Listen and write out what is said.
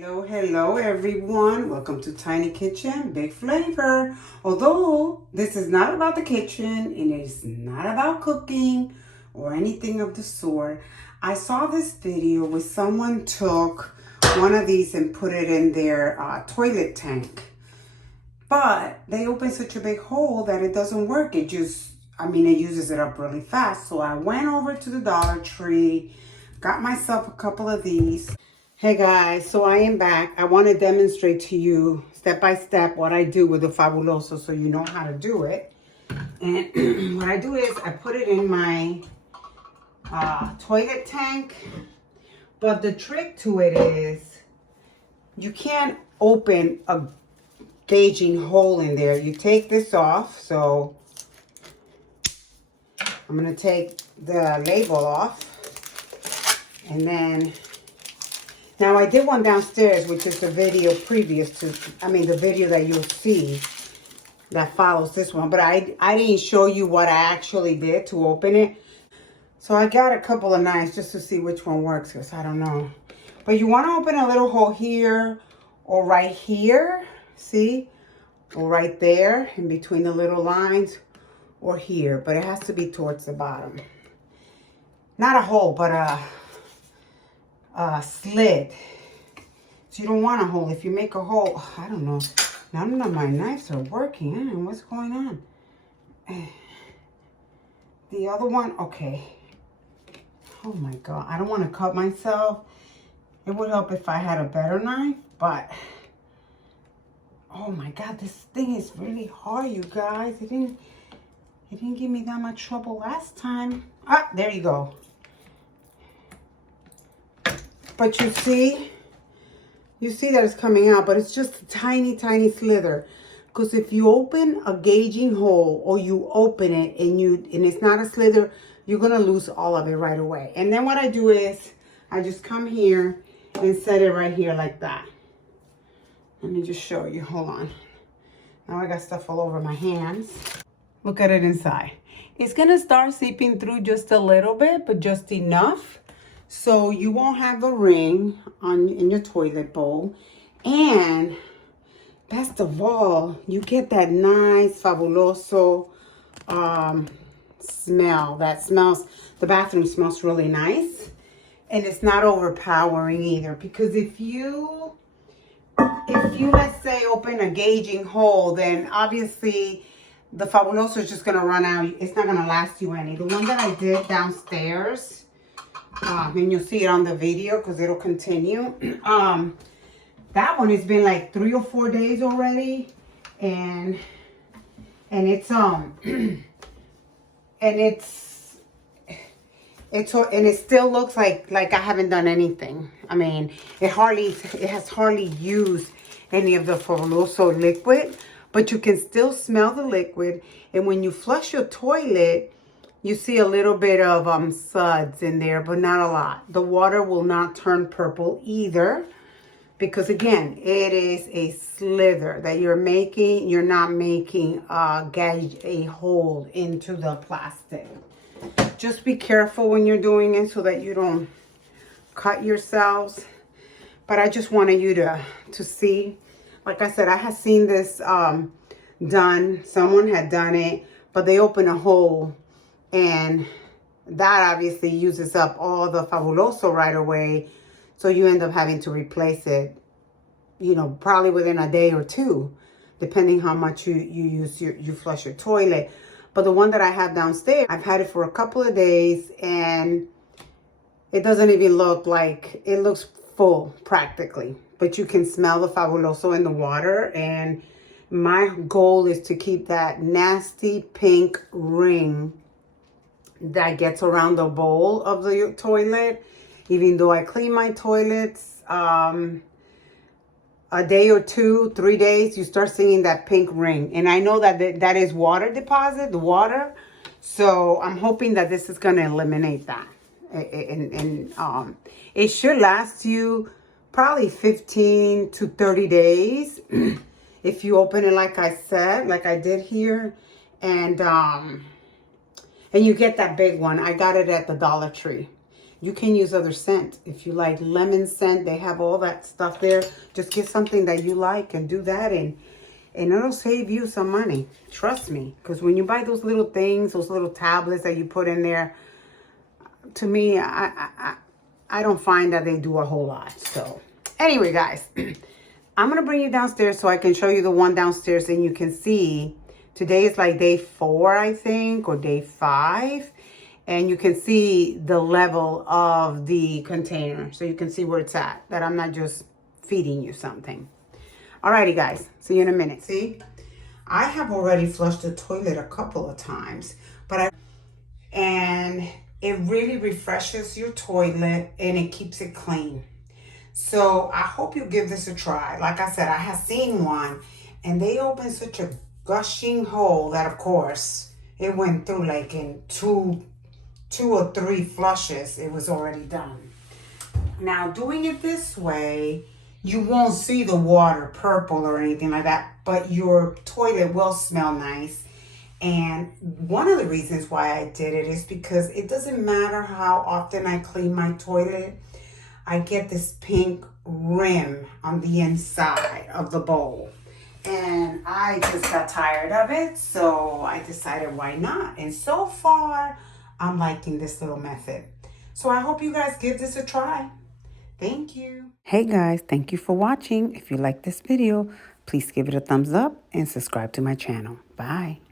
Hello everyone. Welcome to Tiny Kitchen, Big Flavor. Although this is not about the kitchen and it is not about cooking or anything of the sort, I saw this video where someone took one of these and put it in their toilet tank. But they opened such a big hole that it doesn't work. It uses it up really fast. So I went over to the Dollar Tree, got myself a couple of these. Hey guys, so I am back. I want to demonstrate to you step by step what I do with the Fabuloso so you know how to do it. And what I do is I put it in my toilet tank. But the trick to it is you can't open a gauging hole in there. You take this off. So I'm going to take the label off. And then... Now, I did one downstairs, which is the video previous to, the video that you'll see that follows this one. But I didn't show you what I actually did to open it. So I got a couple of knives just to see which one works, because I don't know. But you want to open a little hole here or right here, see? Or right there in between the little lines or here. But it has to be towards the bottom. Not a hole, but a slit. So you don't want a hole. If you make a hole, I don't know. None of my knives are working. I don't know what's going on. The other one, okay. Oh my God, I don't want to cut myself. It would help if I had a better knife, but oh my God, this thing is really hard, you guys. It didn't give me that much trouble last time. Ah, there you go. But you see that it's coming out, but it's just a tiny, tiny slither. Because if you open a gauging hole or you open it and it's not a slither, you're going to lose all of it right away. And then what I do is I just come here and set it right here like that. Let me just show you. Hold on. Now I got stuff all over my hands. Look at it inside. It's going to start seeping through just a little bit, but just enough. So you won't have a ring in your toilet bowl. And best of all, you get that nice Fabuloso smell. The bathroom smells really nice. And it's not overpowering either. Because if you let's say open a gauging hole, then obviously the Fabuloso is just going to run out. It's not going to last you any. The one that I did downstairs... and you'll see it on the video because it'll continue. That one has been like 3 or 4 days already, and it still looks like I haven't done anything. I mean, it has hardly used any of the Fabuloso liquid, but you can still smell the liquid. And when you flush your toilet, you see a little bit of suds in there, but not a lot. The water will not turn purple either, because again, it is a slither that you're making. You're not making a hole into the plastic. Just be careful when you're doing it so that you don't cut yourselves. But I just wanted you to see. Like I said, I had seen this done. Someone had done it, but they opened a hole. And that obviously uses up all the Fabuloso right away. So you end up having to replace it, probably within a day or two, depending how much you flush your toilet. But the one that I have downstairs, I've had it for a couple of days and it doesn't even look like, it looks full practically. But you can smell the Fabuloso in the water. And my goal is to keep that nasty pink ring that gets around the bowl of the toilet. Even though I clean my toilets a day or 2, 3 days, you start seeing that pink ring. And I know that is water deposit, the water. So I'm hoping that this is going to eliminate that. And it should last you probably 15 to 30 days if you open it like I said, like I did here. And you get that big one. I got it at the Dollar Tree. You can use other scent. If you like lemon scent, they have all that stuff there. Just get something that you like and do that, and it'll save you some money. Trust me. Because when you buy those little things, those little tablets that you put in there, to me, I don't find that they do a whole lot. So anyway, guys, I'm going to bring you downstairs so I can show you the one downstairs, and you can see today is like day 4, I think, or day 5. And you can see the level of the container. So you can see where it's at, that I'm not just feeding you something. Alrighty, guys. See you in a minute. See, I have already flushed the toilet a couple of times, and it really refreshes your toilet and it keeps it clean. So I hope you give this a try. Like I said, I have seen one, and they opened such a gushing hole that, of course, it went through like in two or three flushes. It was already done. Now, doing it this way, you won't see the water purple or anything like that, but your toilet will smell nice. And one of the reasons why I did it is because it doesn't matter how often I clean my toilet, I get this pink rim on the inside of the bowl. And I just got tired of it, so I decided why not. And so far, I'm liking this little method. So I hope you guys give this a try. Thank you. Hey guys, thank you for watching. If you like this video, please give it a thumbs up and subscribe to my channel. Bye.